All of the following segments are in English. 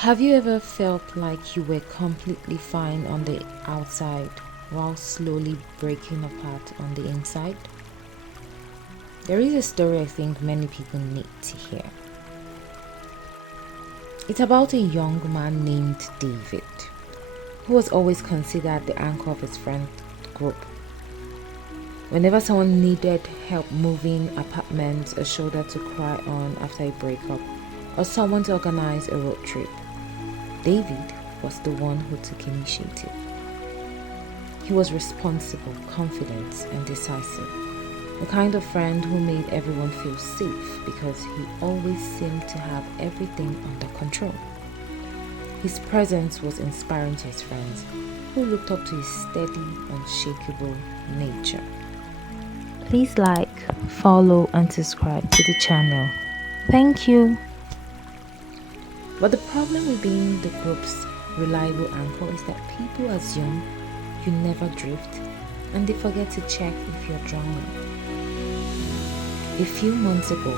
Have you ever felt like you were completely fine on the outside while slowly breaking apart on the inside? There is a story I think many people need to hear. It's about a young man named David, who was always considered the anchor of his friend group. Whenever someone needed help moving apartments, a shoulder to cry on after a breakup, or someone to organize a road trip, David was the one who took initiative. He was responsible, confident, and decisive. The kind of friend who made everyone feel safe because he always seemed to have everything under control. His presence was inspiring to his friends, who looked up to his steady, unshakable nature. Please like, follow, and subscribe to the channel. Thank you. But the problem with being the group's reliable anchor is that people assume you never drift and they forget to check if you're drowning. A few months ago,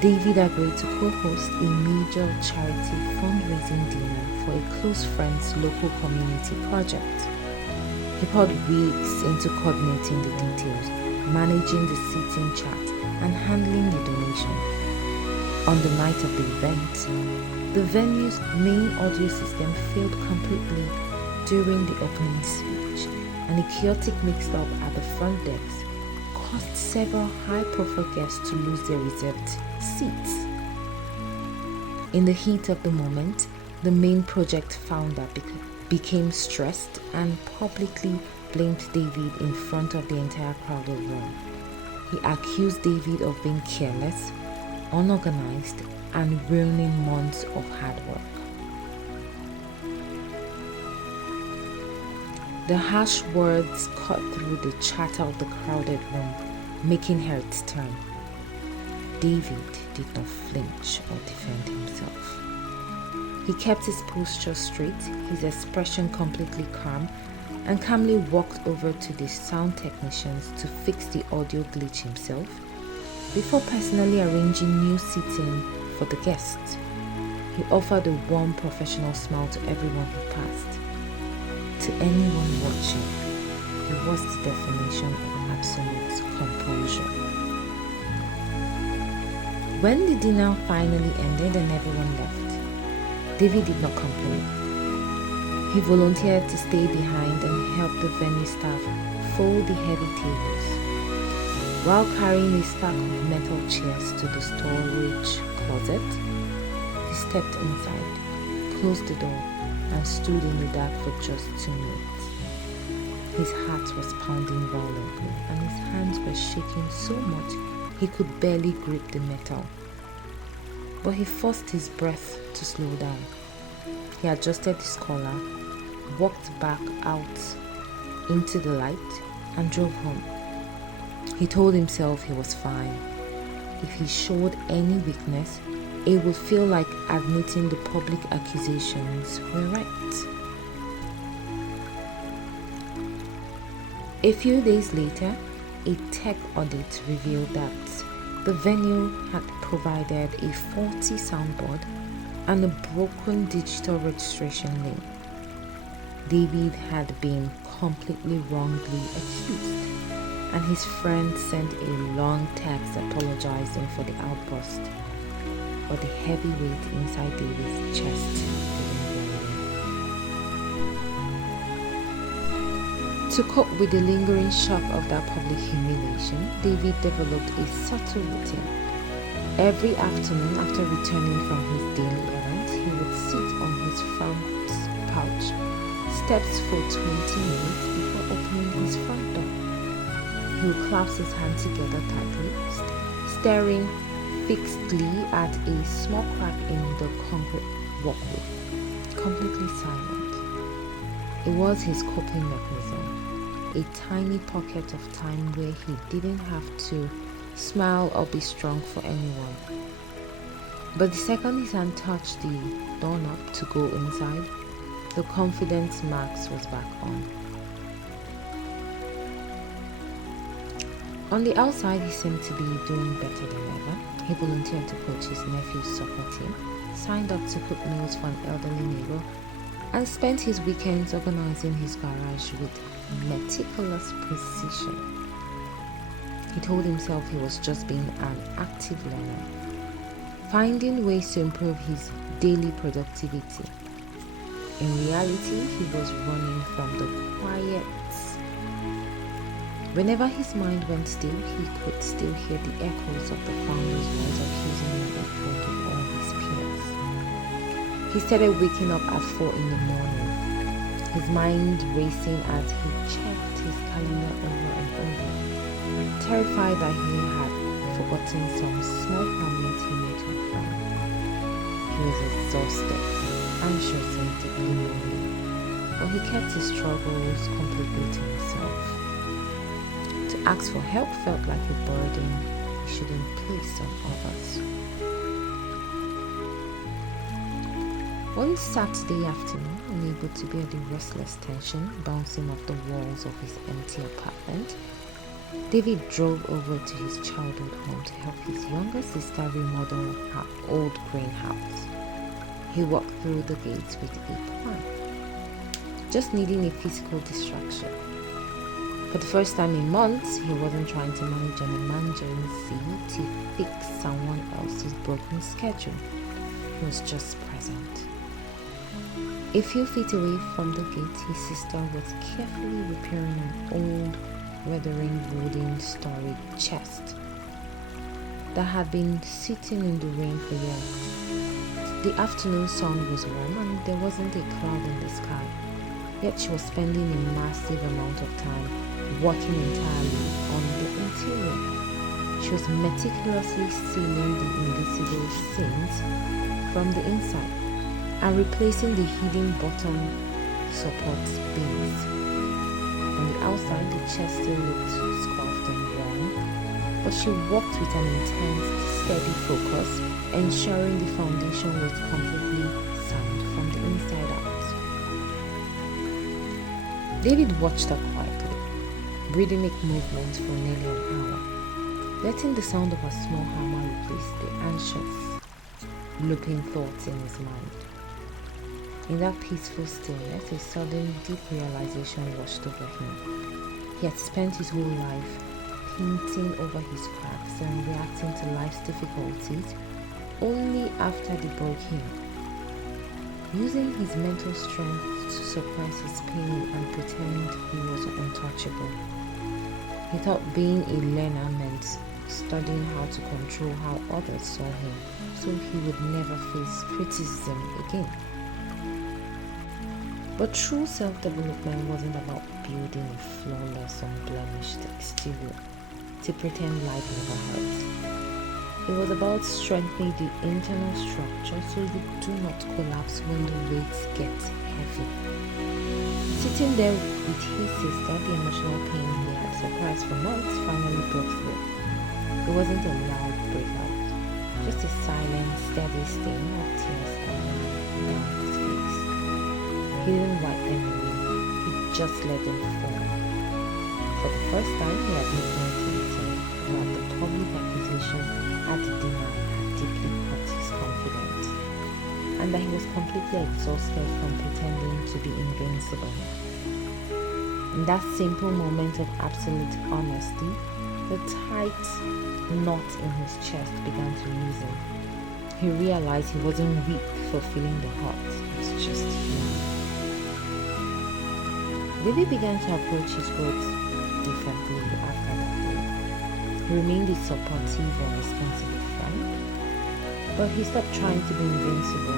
David agreed to co-host a major charity fundraising dinner for a close friend's local community project. He poured weeks into coordinating the details, managing the seating chart, and handling the donation. On the night of the event, the venue's main audio system failed completely during the opening speech, and a chaotic mix-up at the front desk caused several high-profile guests to lose their reserved seats. In the heat of the moment, the main project founder became stressed and publicly blamed David in front of the entire crowded room. He accused David of being careless, unorganized, and ruining months of hard work. The harsh words cut through the chatter of the crowded room, making heads turn. David did not flinch or defend himself. He kept his posture straight, his expression completely calm, and calmly walked over to the sound technicians to fix the audio glitch himself before personally arranging new seating for the guests. He offered a warm, professional smile to everyone who passed. To anyone watching, he was the definition of absolute composure. When the dinner finally ended and everyone left, David did not complain. He volunteered to stay behind and help the venue staff fold the heavy tables. While carrying a stack of metal chairs to the storage closet, he stepped inside, closed the door, and stood in the dark for just 2 minutes. His heart was pounding violently, and his hands were shaking so much he could barely grip the metal. But he forced his breath to slow down. He adjusted his collar, walked back out into the light, and drove home. He told himself he was fine. If he showed any weakness, it would feel like admitting the public accusations were right. A few days later, a tech audit revealed that the venue had provided a faulty soundboard and a broken digital registration link. David had been completely wrongly accused, and his friend sent a long text apologizing for the outburst. But the heavy weight inside David's chest didn't go away. To cope with the lingering shock of that public humiliation, David developed a subtle routine. Every afternoon after returning from his daily errands, he would sit on his front porch steps for 20 minutes before opening his front door. He would clasp his hands together tightly, staring fixedly at a small crack in the concrete walkway, completely silent. It was his coping mechanism, a tiny pocket of time where he didn't have to smile or be strong for anyone. But the second his hand touched the doorknob to go inside, the confidence mask was back on. On the outside, he seemed to be doing better than ever. He volunteered to coach his nephew's soccer team, signed up to cook meals for an elderly neighbor, and spent his weekends organizing his garage with meticulous precision. He told himself he was just being an active learner, finding ways to improve his daily productivity. In reality, he was running from the quiet. Whenever his mind went still, he could still hear the echoes of the founder's voice accusing him in front of all his peers. He started waking up at 4 in the morning, his mind racing as he checked his calendar over and over, terrified that he had forgotten some small promise he made to a friend. He was exhausted, anxious and deeply lonely, but he kept his struggles completely to himself. To ask for help felt like a burden he shouldn't place on others. One Saturday afternoon, unable to bear the restless tension bouncing off the walls of his empty apartment, David drove over to his childhood home to help his younger sister remodel her old greenhouse. He walked through the gates with a plan, just needing a physical distraction. For the first time in months, he wasn't trying to manage an emergency to fix someone else's broken schedule. He was just present. A few feet away from the gate, his sister was carefully repairing an old, weathering wooden storage chest that had been sitting in the rain for years. The afternoon sun was warm and there wasn't a cloud in the sky, yet she was spending a massive amount of time working entirely on the interior. She was meticulously sealing the invisible seams from the inside and replacing the hidden bottom support beams. On the outside, the chest still looked scuffed and worn, but she worked with an intense, steady focus, ensuring the foundation was completely sound from the inside out. David watched her quietly, rhythmic movements for nearly an hour, letting the sound of a small hammer replace the anxious, looping thoughts in his mind. In that peaceful stillness, a sudden deep realization washed over him. He had spent his whole life painting over his cracks and reacting to life's difficulties only after they broke him, using his mental strength to suppress his pain and pretend he was untouchable. He thought being a learner meant studying how to control how others saw him, so he would never face criticism again. But true self-development wasn't about building a flawless, unblemished exterior to pretend life never hurt. It was about strengthening the internal structure so you do not collapse when the weights get heavy. Sitting there with his sister, the emotional pain he had suppressed for months finally broke through. It wasn't a loud breakout, just a silent, steady stain of tears that ran down his face. He didn't wipe them away, he just let them fall. For the first time, he admitted to himself that the public accusation at the dinner had deeply hurt his confidence, and that he was completely exhausted from pretending to be invincible. In that simple moment of absolute honesty, the tight knot in his chest began to loosen. He realized he wasn't weak for feeling the hurt, he was just human. David began to approach his growth differently after that day. He remained a supportive and responsible friend, but he stopped trying to be invincible.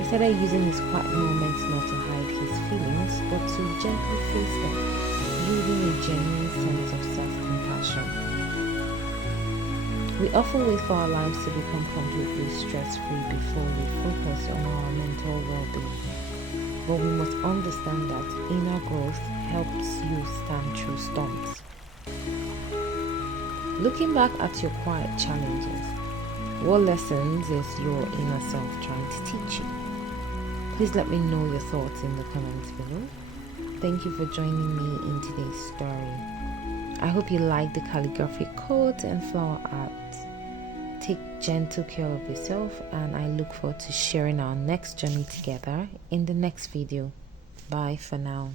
He started using his quiet moments not to hide his feelings, but to gently face them, building a genuine sense of self-compassion. We often wait for our lives to become completely stress-free before we focus on our mental well-being. But we must understand that inner growth helps you stand through storms. Looking back at your quiet challenges, what lessons is your inner self trying to teach you? Please let me know your thoughts in the comments below. Thank you for joining me in today's story. I hope you liked the calligraphic quote and flower art. take gentle care of yourself, and I look forward to sharing our next journey together in the next video. Bye for now.